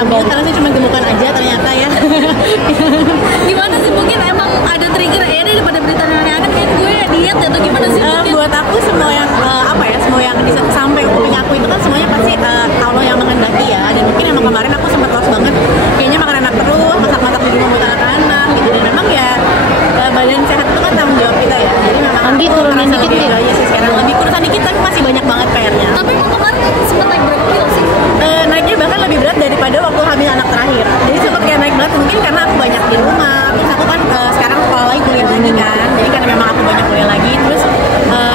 alhamdulillah karena saya cuma gemukan aja ternyata ya. Gimana sih, mungkin emang ada trigger daripada berita yang aneh kayak gue diet atau gimana sih? Buat aku semua yang semua yang sampai kuping aku itu kan semuanya pasti Allah yang menghendaki ya. Dan mungkin emang kemarin aku sempat lost banget, kayaknya makan enak terus, masak-masak di rumah buat anak-anak gitu. Dan memang ya badan sehat itu kan tanggung jawab kita ya. Jadi memang Anggi turunin dikit nih. aja sih sekarang, lebih kurusan dikit tapi masih banyak banget PR-nya. Tapi emang kemarin sempat naik berapa kilo sih? Naiknya bahkan lebih berat daripada waktu hamil anak terakhir. Jadi sempat kayak naik berat mungkin karena aku banyak di rumah. Terus aku kan sekarang sekolah lagi, kuliah lagi kan. Jadi karena memang aku banyak kuliah lagi. Terus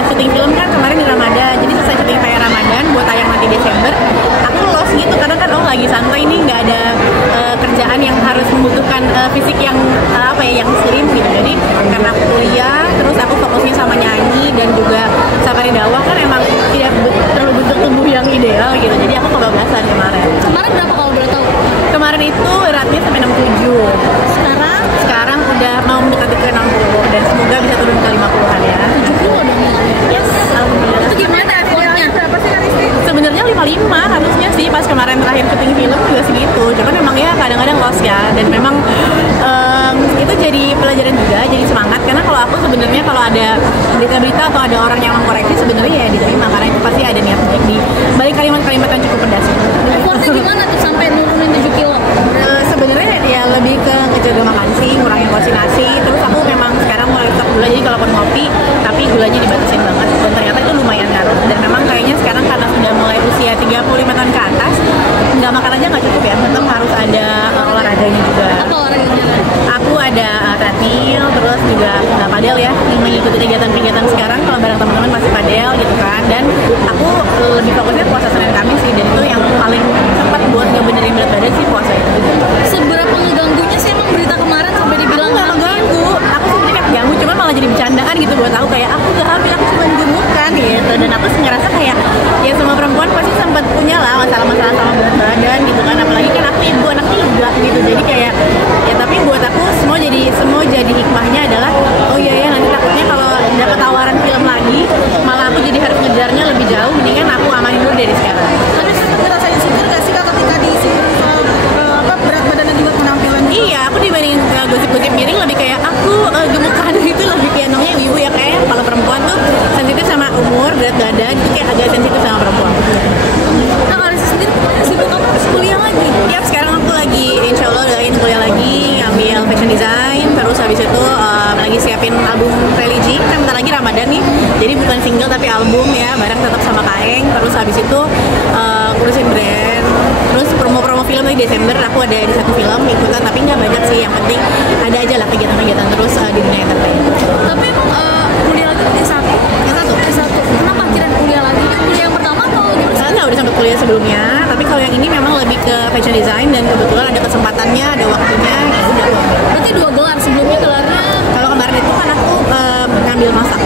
syuting film kan kemarin di Ramadan. Jadi selesai syuting kayak Ramadan buat tayang nanti Desember. Aku lost gitu karena kan lagi santai nih, nggak ada kerjaan yang harus membutuhkan fisik yang yang slim gitu. Jadi karena aku kuliah, terus aku fokusnya sama nyanyi dan juga safari dakwah kan emang tidak terlalu bentuk tubuh yang ideal gitu. Jadi aku kebablasan kemarin. Kemarin berapa kalau boleh tahu? Kemarin itu beratnya sampai 67. Sekarang udah mau mendekati ke 60 dan semoga bisa turun ke 50-an ya. 70 dong. Yes, alhamdulillah. Itu gimana effortnya? Berapa sih Aristi? Sebenarnya 55 harusnya sih, pas kemarin terakhir syuting film juga segitu. Cuman memang ya kadang-kadang lost ya, dan memang itu jadi pelajaran juga, jadi semangat. Karena kalau aku sebenarnya kalau ada berita-berita atau ada orang yang mengkoreksi sebenarnya ya diterima, karena itu pasti ada niat baik di balik kalimat-kalimat yang cukup pedas. Effortnya gimana tuh sampai nurunin 7 kilo? Sebenarnya ya lebih ke ngejaga makan sih, ngurangin porsi nasi. Terus aku memang sekarang mulai stop gula, jadi kalaupun ngopi tapi gulanya dibatasin banget. Dan ternyata itu lumayan ngaruh. Dan memang kayaknya sekarang karena sudah mulai usia 35 tahun ke atas, nggak makan aja nggak cukup ya, tetap harus ada olahraganya juga. Apa olahraganya? Aku ada treadmill, terus juga padel ya, mengikuti kegiatan-kegiatan sekarang. Kalau bareng teman-teman masih padel gitu kan. Dan aku lebih fokusnya puasa Senin Kamis sih, dan itu yang paling cepat buat ngebenerin berat badan sih puasa itu. Seberapa ngeganggunya sih emang berita kemarin sampai dibilang nggak mengganggu? Aku sebenarnya nggak mengganggu, cuman malah jadi bercandaan gitu buat aku, kayak aku gak hamil, aku cuma gemukan gitu. Dan aku ngerasa kayak ya semua perempuan pasti sempat punya lah masalah-masalah sama berat badan gitu kan, apalagi kan aku ibu anak 3 gitu. Jadi kayak ya, tapi buat aku semua jadi hikmahnya adalah oh iya ya, nanti takutnya kalau dapat tawaran film lagi malah aku jadi harus ngejarnya lebih jauh, mendingan aku amanin dulu dari sekarang. Tapi sempat ngerasain insecure gak sih Kak ketika diisi berat badan dan juga penampilan? Iya, aku dibanding gosip-gosip miring lebih kayak aku gemukan itu lebih kayak namanya ibu ya, kayak kalau perempuan tuh sensitif sama umur, berat badan itu kayak agak sensitif sama perempuan. Nah, Aristi sendiri sibuk kamu kuliah lagi? Iya, sekarang aku lagi insya Allah doain kuliah lagi, ngambil fashion design, terus habis itu lagi siapin album religi, kan bentar lagi Ramadan nih, jadi bukan single tapi album ya, bareng tetap sama Kaeng. Terus habis itu ngurusin brand, terus promo-promo film di Desember aku ada di satu film ikutan, tapi nggak banyak sih, yang penting ada aja lah kegiatan-kegiatan terus di dunia entertain. Tapi emang kuliah lagi S1? S1. Kenapa akhirnya kuliah lagi? Kan kuliah yang pertama atau gimana? Nggak, udah sempat kuliah sebelumnya, tapi kalau yang ini memang lebih ke fashion design dan kebetulan ada kesempatannya, ada waktunya, ya udah. Berarti 2 gelar, sebelumnya gelarnya? Kalau kemarin itu kan aku ngambil masak,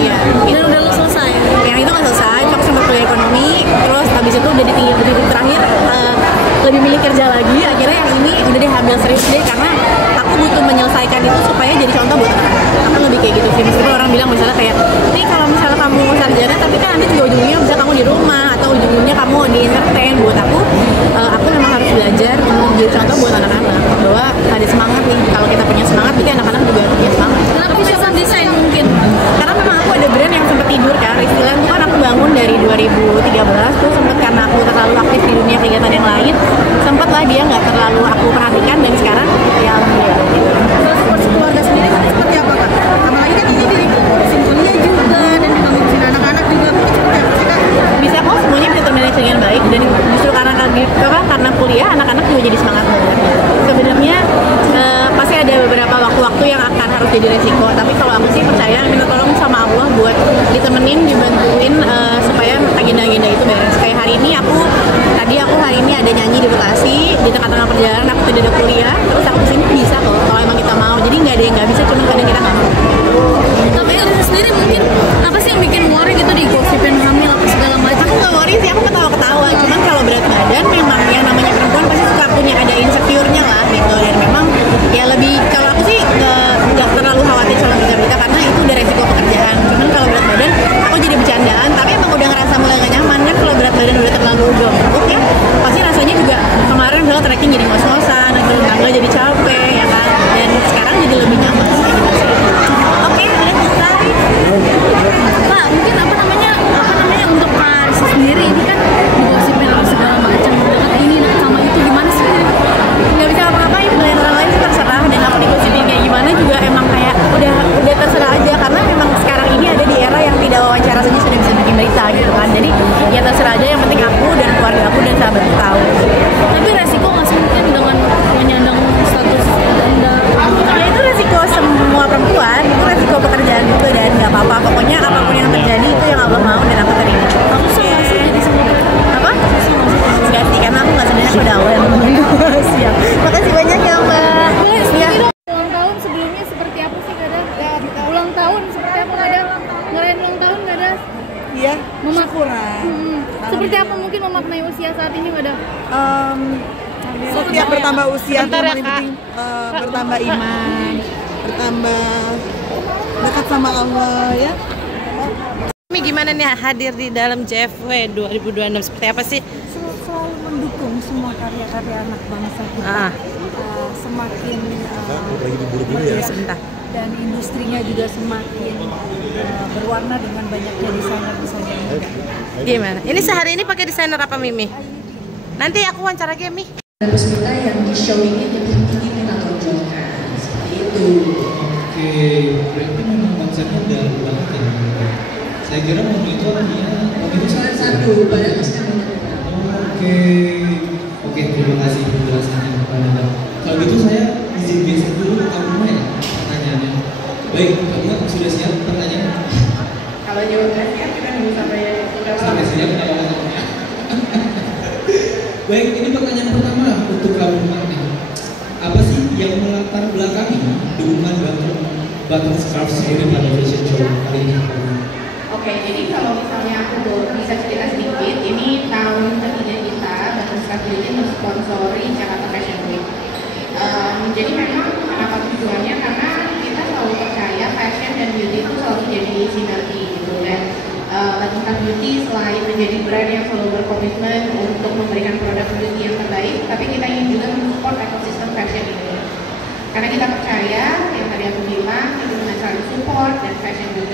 iya. Dan udah lu selesai? Yang itu nggak selesai, aku sempat kuliah ekonomi, terus habis itu udah di titik terakhir lebih milih kerja lagi. Akhirnya yang ini udah diambil serius deh, karena aku butuh menyelesaikan itu supaya jadi contoh buat anak-anak. Aku lebih kayak gitu sih, meskipun orang bilang misalnya kayak nih kalau misalnya kamu sarjana tapi kan nanti juga ujungnya bisa kamu di rumah atau ujungnya kamu di entertain. Buat aku memang harus belajar untuk jadi contoh buat anak-anak bahwa ada semangat nih, kalau kita punya semangat berarti anak-anak juga punya semangat. Kenapa bisa desain mungkin? Karena memang aku ada brand yang sempat tidur kan, istilah itu kan aku bangun dari 2013 tuh, sempat karena aku terlalu aktif di dunia kegiatan yang lain, sempat lah dia nggak terlalu aku perhatikan, dan sekarang ya alhamdulillah gitu. Terus porsi keluarga sendiri seperti apa Kak? Apalagi kan ini ngurusin kuliah juga dan ngurusin anak-anak juga, mungkin seperti apa sih Kak? Bisa kok, semuanya bisa termanage dengan baik, dan justru karena kuliah anak-anak juga jadi semangat belajar. Sebenarnya pasti ada beberapa waktu-waktu yang akan harus jadi resiko, tapi kalau aku sih percaya minta tolong sama Allah buat ditemenin, dibantuin supaya agenda-agenda itu beres. Kayak hari ini hari ini ada nyanyi di Bekasi, di tengah-tengah perjalanan aku tidak ada kuliah, terus aku kesini bisa kok kalau emang kita mau. Jadi nggak ada yang nggak bisa, cuma kadang kita nggak mau. Tapi Elisa sendiri mungkin apa sih yang bikin worry gitu di gosipin hamil apa segala macam? Aku nggak worry sih, aku ketawa-ketawa. Cuman kalau berat badan memang yang namanya perempuan pasti suka punya ada insecure-nya lah gitu. Dan memang ya lebih, kalau aku sih nggak terlalu khawatir sama berita-berita karena itu udah resiko pekerjaan. Cuman kalau berat badan aku jadi bercandaan, tapi emang udah ngerasa mulai gak nyaman kan kalau berat badan udah terlalu jongkok ya. Pasti rasanya juga kemarin misalnya ya syukuran. Seperti apa mungkin memaknai usia saat ini, Madam? Setiap bertambah usia tuh paling penting bertambah iman, bertambah dekat sama Allah ya. Ini gimana nih hadir di dalam JFW 2026 seperti apa sih? Selalu mendukung semua karya-karya anak bangsa kita. Semakin Sebentar. dan industrinya juga semakin berwarna dengan banyaknya desainer-desainer muda. Gimana? Ini sehari ini pakai desainer apa Mimi? Nanti aku wawancara lagi Mi. Kita yang di show ini lebih ingin kita tonjolkan seperti itu. Oke, berarti memang konsepnya udah banget ya. Saya kira mau itu ya, itu Salah satu pada customer. Oke, terima kasih penjelasannya Pak Nanda. Kalau gitu saya izin geser dulu ke rumah ya pertanyaannya. Baik, kamu sudah siap pertanyaan? Kalau jawabannya siap kita nunggu Sampai siap jawabannya. Baik, ini pertanyaan pertama untuk kamu nih. Apa sih yang melatar belakangi dukungan Button Scarf sendiri pada fashion show kali ini? Oke, jadi kalau misalnya aku bisa cerita sedikit, ini tahun ketiga kita Button Scarf Beauty mensponsori Jakarta Fashion Week. Jadi memang kenapa tujuannya? Karena kita selalu percaya fashion dan beauty itu selalu jadi sinergi gitu, dan Button Scarf Beauty selain menjadi brand yang selalu berkomitmen untuk memberikan produk beauty yang terbaik, tapi kita ingin juga mensupport ekosistem fashion ini. Karena kita percaya, yang tadi aku bilang, itu dengan saling support dan fashion beauty